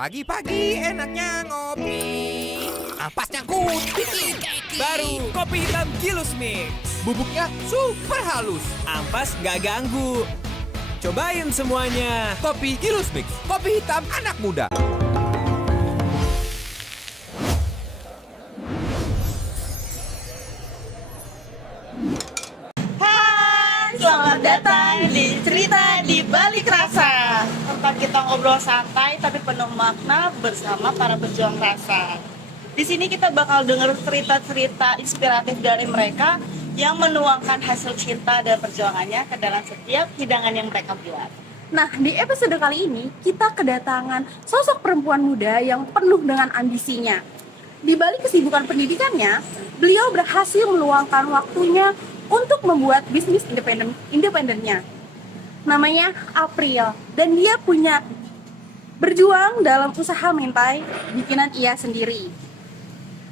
Pagi-pagi enaknya ngopi. Ampasnya kuat, bikin keki. Baru kopi hitam Gilus Mix. Bubuknya super halus. Ampas gak ganggu. Cobain semuanya. Kopi Gilus Mix, kopi hitam anak muda. Hai, selamat datang di Cerita di Balik Rasa. Tempat kita ngobrol santai tapi penuh makna bersama para pejuang rasa. Di sini kita bakal denger cerita-cerita inspiratif dari mereka yang menuangkan hasil cinta dan perjuangannya ke dalam setiap hidangan yang mereka buat. Nah, di episode kali ini kita kedatangan sosok perempuan muda yang penuh dengan ambisinya. Di balik kesibukan pendidikannya, beliau berhasil meluangkan waktunya untuk membuat bisnis independennya. Namanya April, dan dia punya berjuang dalam usaha mentai bikinan ia sendiri.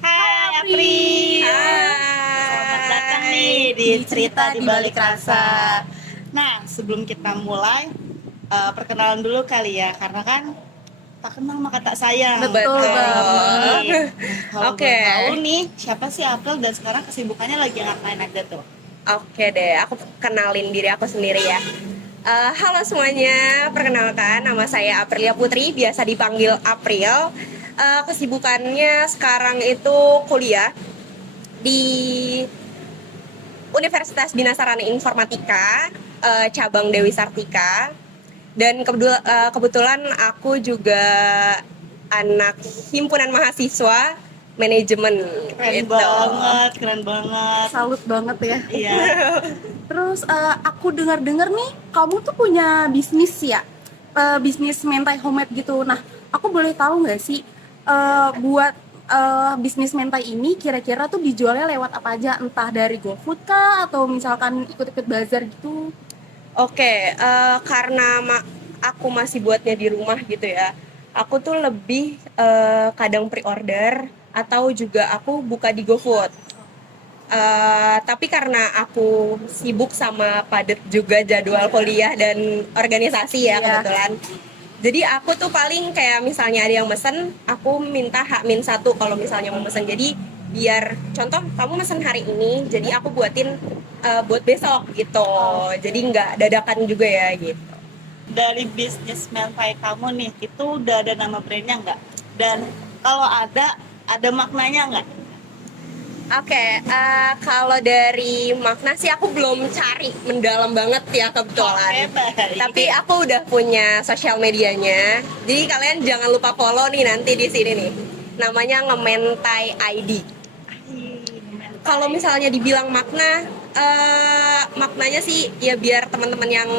Hai April. Selamat datang nih di Cerita di Balik Rasa. Nah, sebelum kita mulai, perkenalan dulu kali ya, karena kan tak kenal maka tak sayang. Betul banget. Kalau Oke. boleh tahu nih, siapa sih April dan sekarang kesibukannya lagi ngapain aja tuh? Oke deh, aku kenalin diri aku sendiri ya. Halo semuanya, perkenalkan nama saya Aprilia Putri, biasa dipanggil April. Kesibukannya sekarang itu kuliah di Universitas Bina Sarana Informatika, cabang Dewi Sartika. Dan kebetulan aku juga anak himpunan mahasiswa manajemen. Keren banget. Salut banget ya. Iya. Terus aku dengar-dengar nih, kamu tuh punya bisnis ya, bisnis mentai homemade gitu. Nah, aku boleh tahu nggak sih, buat bisnis mentai ini kira-kira tuh dijualnya lewat apa aja? Entah dari GoFood kah, atau misalkan ikut-ikut bazar gitu? Oke, karena aku masih buatnya di rumah gitu ya. Aku tuh lebih kadang pre-order atau juga aku buka di GoFood. Tapi karena aku sibuk sama padat juga jadwal kuliah dan organisasi ya kebetulan. Jadi aku tuh paling kayak misalnya ada yang mesen, aku minta H-1 kalau misalnya mau mesen. Jadi biar contoh kamu mesen hari ini, jadi aku buatin buat besok gitu. Jadi nggak dadakan juga ya gitu. Dari bisnis mentai kamu nih, itu udah ada nama brandnya nggak? Dan kalau ada maknanya nggak? Oke, kalau dari makna sih aku belum cari mendalam banget ya kebetulan. Oke, baik. Tapi aku udah punya sosial medianya. Jadi kalian jangan lupa follow nih nanti di sini nih. Namanya Ngementai ID. Kalau misalnya dibilang makna, maknanya sih ya biar teman-teman yang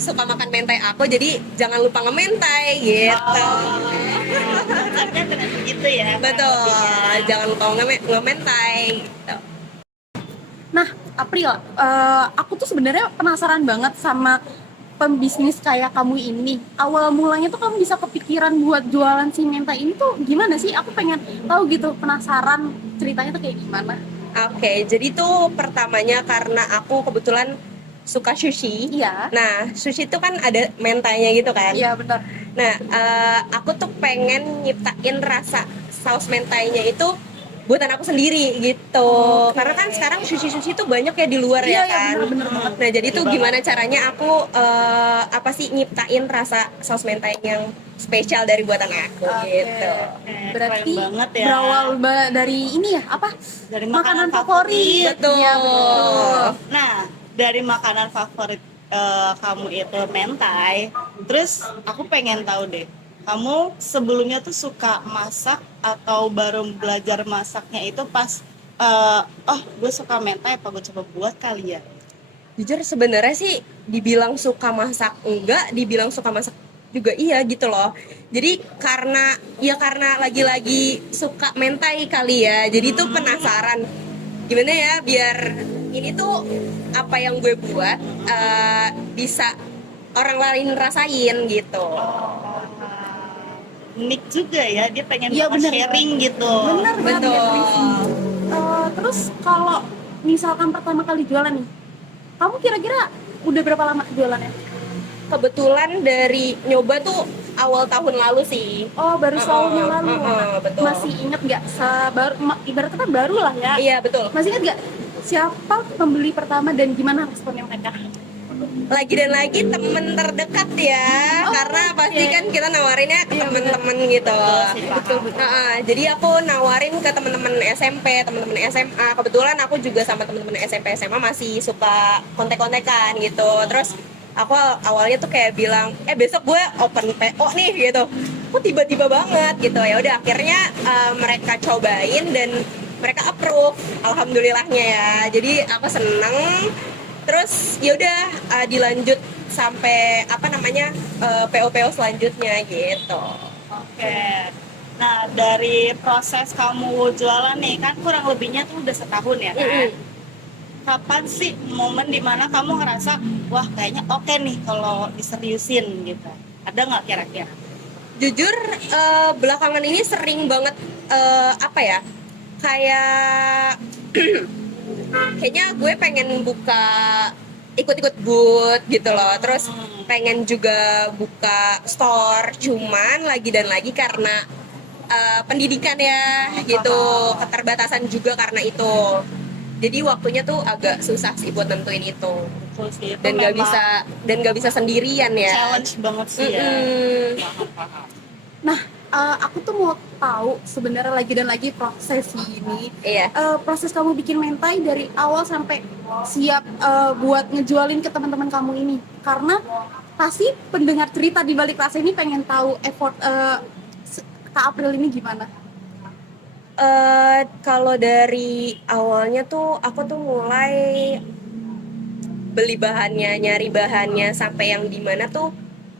suka makan mentai aku, jadi jangan lupa ngementai gitu. Konsepnya dengan begitu ya. Betul, kurang jangan lupa ngementai gitu. Nah, April, aku tuh sebenarnya penasaran banget sama pembisnis kayak kamu ini. Awal mulanya tuh kamu bisa kepikiran buat jualan si mentai ini tuh gimana sih? Aku pengen tahu gitu, penasaran ceritanya tuh kayak gimana. Oke, jadi tuh pertamanya karena aku kebetulan suka sushi. Iya. Nah, sushi itu kan ada mentainya gitu kan. Iya, benar. Nah, aku tuh pengen nyiptain rasa saus mentainya itu buatan aku sendiri gitu. Karena kan sekarang sushi tuh banyak ya di luar Iya, ya iya, kan. bener banget. Nah, jadi tuh gimana caranya aku nyiptain rasa saus mentai yang spesial dari buatan aku gitu. Berarti keren banget ya. berawal dari ini ya, apa? Dari Makanan favorit. Betul. Iya, betul. Nah, dari makanan favorit kamu itu mentai. Terus aku pengen tahu deh, kamu sebelumnya tuh suka masak atau baru belajar masaknya itu pas gue suka mentai, apa gue coba buat kali ya? Jujur sebenarnya sih dibilang suka masak enggak, dibilang suka masak juga iya gitu loh. Jadi karena lagi-lagi suka mentai kali ya. Jadi tuh penasaran gimana ya biar ini tuh apa yang gue buat bisa orang lain rasain gitu. Unik juga ya, dia pengen Iya, banget bener. sharing gitu. Benar, Betul. Terus kalau misalkan pertama kali jualan nih, kamu kira-kira udah berapa lama jualannya? Kebetulan dari nyoba tuh awal tahun lalu sih. Oh, baru setahun yang lalu. Betul. Masih inget nggak? Ibaratnya kan baru lah ya. Iya betul. Masih inget nggak siapa pembeli pertama dan gimana responnya mereka? Lagi dan lagi temen terdekat ya, karena pasti kan kita nawarinnya ke temen-temen gitu. Jadi aku nawarin ke temen-temen SMP, temen-temen SMA. Kebetulan aku juga sama temen-temen SMP SMA masih suka kontek-kontekan gitu. Terus aku awalnya tuh kayak bilang, besok gue open PO nih gitu. Kok tiba-tiba banget gitu. Ya udah akhirnya mereka cobain dan mereka approve, alhamdulillahnya ya. Jadi aku seneng. Terus ya udah dilanjut sampai PO-PO selanjutnya gitu. Oke. Nah, dari proses kamu jualan nih kan kurang lebihnya tuh udah setahun ya kan? Kapan sih momen dimana kamu ngerasa wah kayaknya oke nih kalau diseriusin gitu? Ada nggak kira-kira? Jujur belakangan ini sering banget kayak kayaknya gue pengen buka ikut-ikut booth gitu loh, terus pengen juga buka store, cuman lagi dan lagi karena pendidikan ya gitu, keterbatasan juga karena itu, jadi waktunya tuh agak susah sih buat nentuin itu. Betul sih, itu Dan nggak bisa sendirian ya. challenge banget sih ya. Paham. Nah, aku tuh mau tahu sebenarnya lagi dan lagi proses ini. Iya. Proses kamu bikin mentai dari awal sampai siap buat ngejualin ke teman-teman kamu ini. Karena pasti pendengar cerita di balik rasa ini pengen tahu effort Kak April ini gimana? Kalau dari awalnya tuh aku tuh mulai beli bahannya, nyari bahannya sampai yang dimana tuh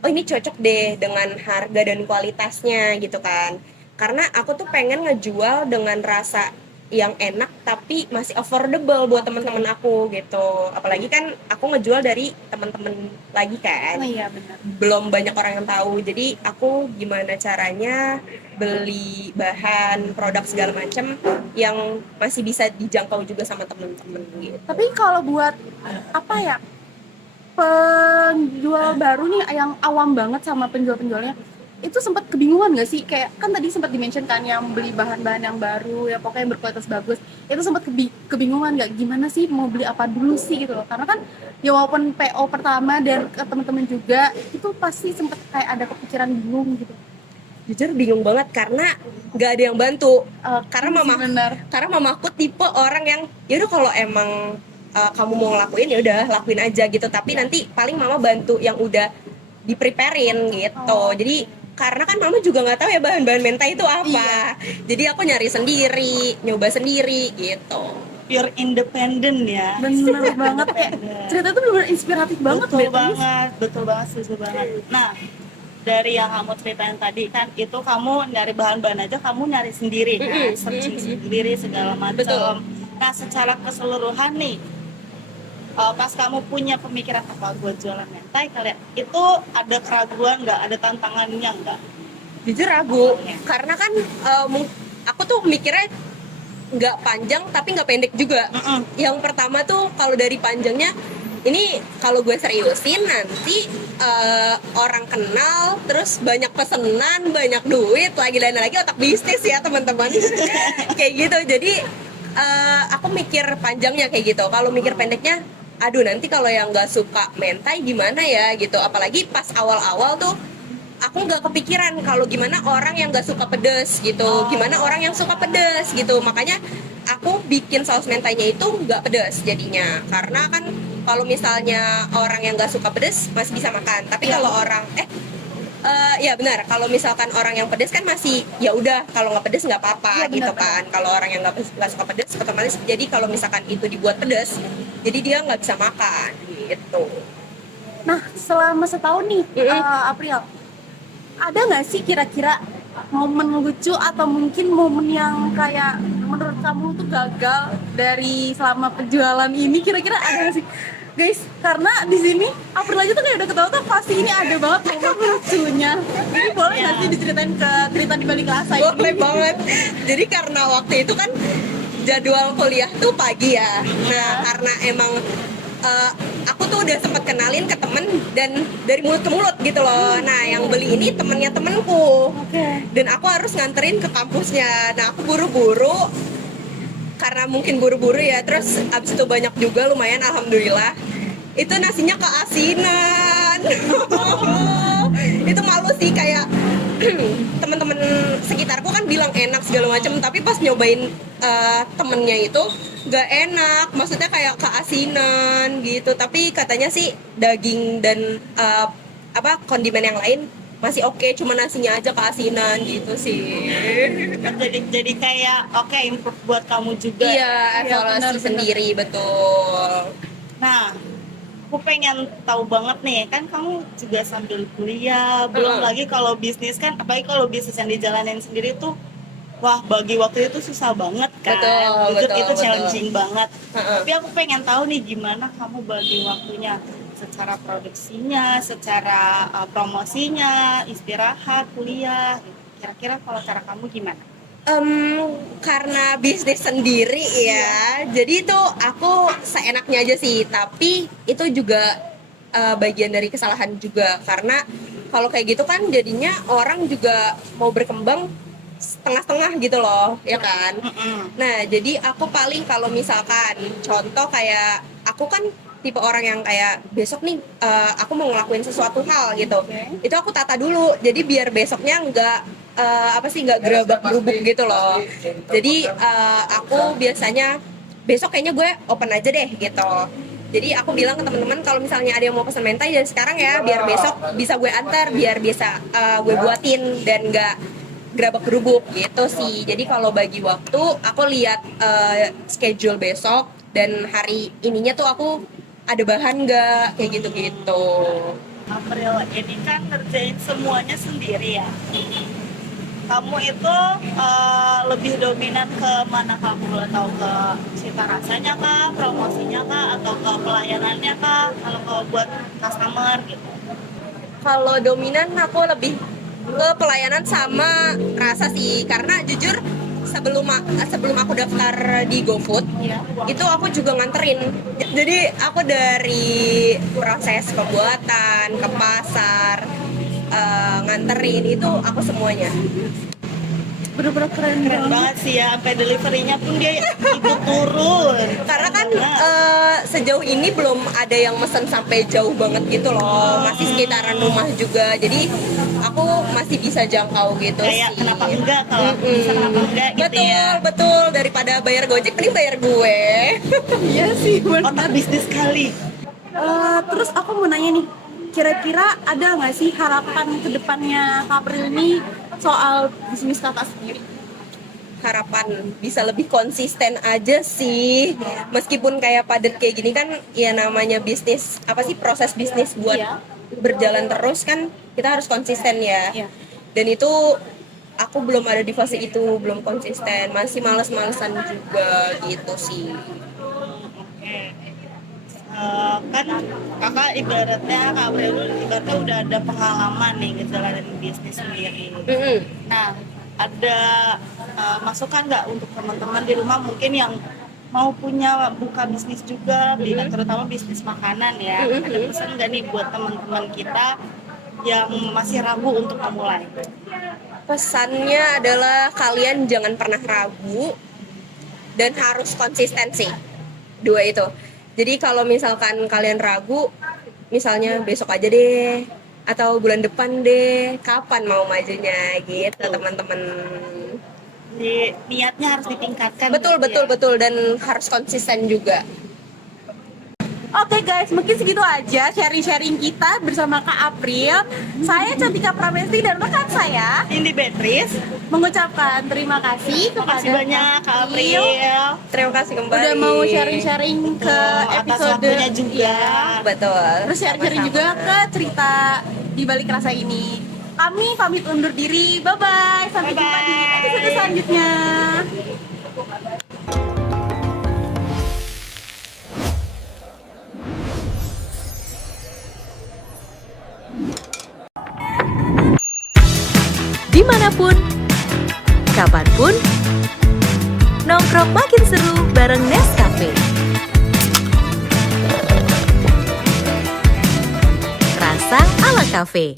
oh ini cocok deh dengan harga dan kualitasnya gitu kan. Karena aku tuh pengen ngejual dengan rasa yang enak tapi masih affordable buat teman-teman aku gitu. Apalagi kan aku ngejual dari teman-teman lagi kan. Oh iya benar. Belum banyak orang yang tahu. Jadi aku gimana caranya beli bahan, produk segala macam yang masih bisa dijangkau juga sama teman-teman gitu. Tapi kalau buat penjual baru nih yang awam banget sama penjual-penjualnya, itu sempat kebingungan nggak sih? Kayak kan tadi sempat dimention kan yang beli bahan-bahan yang baru ya pokoknya yang berkualitas bagus, itu sempat kebingungan nggak gimana sih mau beli apa dulu sih gitu loh, karena kan ya walaupun PO pertama dan ke teman-teman juga itu pasti sempat kayak ada kepikiran bingung gitu. Jujur bingung banget karena nggak ada yang bantu. Benar. Karena mamaku tipe orang yang yaudah kalau emang kamu mau ngelakuin ya udah lakuin aja gitu, tapi nanti paling mama bantu yang udah di-preparein gitu. Jadi karena kan mama juga nggak tahu ya bahan-bahan mentai itu apa. Jadi aku nyari sendiri, nyoba sendiri gitu. Pure independent ya. Bener banget ya. Cerita itu benar inspiratif banget. Betul banget, setuju banget. Nah, dari yang kamu ceritain tadi kan itu kamu nyari bahan-bahan aja kamu nyari sendiri kan, searching sendiri segala macam. Nah, secara keseluruhan nih pas kamu punya pemikiran apa gue jualan mentai kalian itu ada keraguan nggak, ada tantangannya nggak? Jujur ragu karena kan aku tuh mikirnya nggak panjang tapi nggak pendek juga. Yang pertama tuh kalau dari panjangnya ini kalau gue seriusin nanti orang kenal terus banyak pesenan, banyak duit, lagi otak bisnis ya teman-teman. Kayak gitu. Jadi aku mikir panjangnya kayak gitu. Kalau mikir pendeknya aduh nanti kalau yang nggak suka mentai gimana ya gitu. Apalagi pas awal-awal tuh aku nggak kepikiran kalau gimana orang yang nggak suka pedes gitu, gimana orang yang suka pedes gitu. Makanya aku bikin saus mentainya itu nggak pedes jadinya, karena kan kalau misalnya orang yang nggak suka pedes masih bisa makan, tapi kalau orang ya benar, kalau misalkan orang yang pedes kan masih ya udah kalau nggak pedes nggak apa-apa gitu kan. Kalau orang yang nggak suka pedes otomatis jadi kalau misalkan itu dibuat pedes jadi dia nggak bisa makan gitu. Nah, selama setahun nih April, ada nggak sih kira-kira momen lucu atau mungkin momen yang kayak menurut kamu tuh gagal dari selama penjualan ini, kira-kira ada nggak sih? Guys, karena di sini April aja tuh kayak udah ketawa tuh pasti ini ada banget momen lucunya. Jadi boleh nggak sih diceritain ke cerita di balik rasa ini? Boleh banget. Jadi karena waktu itu kan jadwal kuliah tuh pagi ya. Nah, karena emang aku tuh udah sempat kenalin ke temen dan dari mulut ke mulut gitu loh. Nah yang beli ini temennya temenku, dan aku harus nganterin ke kampusnya. Nah aku buru-buru karena mungkin buru-buru ya, terus abis itu banyak juga lumayan, alhamdulillah. Itu nasinya keasinan. Itu malu sih, kayak teman-teman sekitarku kan bilang enak segala macam, tapi pas nyobain temennya itu nggak enak, maksudnya kayak keasinan gitu. Tapi katanya sih daging dan kondimen yang lain masih oke, cuma nasinya aja keasinan gitu sih. Jadi kayak oke, improve buat kamu juga. Iya, evaluasi benar-benar. sendiri, betul. Nah, aku pengen tahu banget nih, kan kamu juga sambil kuliah, belum lagi kalau bisnis kan, apalagi kalau bisnis yang dijalanin sendiri tuh, wah bagi waktu itu susah banget kan. Betul, Jujur betul, itu betul. challenging banget. Heeh. Tapi aku pengen tahu nih gimana kamu bagi waktunya, secara produksinya, secara promosinya, istirahat, kuliah. Kira-kira kalau cara kamu gimana? Karena bisnis sendiri ya, jadi itu aku seenaknya aja sih. Tapi itu juga bagian dari kesalahan juga, karena kalau kayak gitu kan jadinya orang juga mau berkembang setengah-setengah gitu loh, ya kan? Nah, jadi aku paling kalau misalkan contoh kayak aku kan tipe orang yang kayak besok nih aku mau ngelakuin sesuatu hal gitu, itu aku tata dulu, jadi biar besoknya nggak gerabak gerubuk gitu loh. Jadi aku biasanya besok kayaknya gue open aja deh gitu. Jadi aku bilang ke teman-teman kalau misalnya ada yang mau pesan mentai dan sekarang ya, biar besok bisa gue antar, biar bisa gue buatin dan nggak gerabak gerubuk gitu sih. Jadi kalau bagi waktu aku lihat schedule besok dan hari ininya tuh aku ada bahan nggak kayak gitu-gitu. April ini kan ngerjain semuanya sendiri ya. Kamu itu lebih dominan ke mana kamu, atau ke cita rasanya kah, promosinya kah, atau ke pelayanannya kah, kalau buat customer gitu? Kalau dominan aku lebih ke pelayanan sama rasa sih, karena jujur sebelum aku daftar di GoFood itu aku juga nganterin. Jadi aku dari proses pembuatan ke pasar, nganterin, itu aku semuanya. Bener-bener keren Keren banget sih ya, sampai deliverynya pun dia ikut turun. Karena kan sejauh ini belum ada yang mesen sampai jauh banget gitu loh, masih sekitaran rumah juga, jadi aku masih bisa jangkau gitu Kayak sih. kenapa enggak, kalau bisa kenapa enggak gitu Betul, ya. betul, daripada bayar Gojek mending bayar gue. Iya sih, bener. Otak bisnis kali. Terus aku mau nanya nih, kira-kira ada nggak sih harapan kedepannya Kak April ini soal bisnis kakak sendiri? Harapan bisa lebih konsisten aja sih, meskipun kayak padat kayak gini kan ya, namanya bisnis, apa sih, proses bisnis buat Iya. berjalan terus kan kita harus konsisten ya. Iya. Dan itu aku belum ada di fase itu, belum konsisten, masih males-malesan juga gitu sih. Kan kakak ibaratnya, Kak April ibaratnya udah ada pengalaman nih ngejalanin bisnis sendiri. Nah, ada masukan nggak untuk teman-teman di rumah mungkin yang mau buka bisnis juga, terutama bisnis makanan ya? Ada pesan nggak nih buat teman-teman kita yang masih ragu untuk memulai? Pesannya adalah kalian jangan pernah ragu dan harus konsistensi. Dua itu. Jadi kalau misalkan kalian ragu, misalnya besok aja deh, atau bulan depan deh, kapan mau majunya gitu teman-teman. Jadi niatnya harus ditingkatkan. Betul, gitu betul, ya? betul, dan harus konsisten juga. Oke guys, mungkin segitu aja sharing-sharing kita bersama Kak April. Saya Cantika Pramesti dan rekan saya Cindy Beatrice, mengucapkan terima kasih kepada makasih banyak Kak April. Terima kasih kembali. udah mau sharing-sharing ke Atas episode waktunya juga. Iya. Betul. Terus sharing-sharing juga ke cerita di balik rasa ini. Kami pamit undur diri. Bye-bye. Sampai jumpa di Bye-bye. episode selanjutnya. Dimanapun, kapanpun, nongkrong makin seru bareng Nescafe. ala kafe.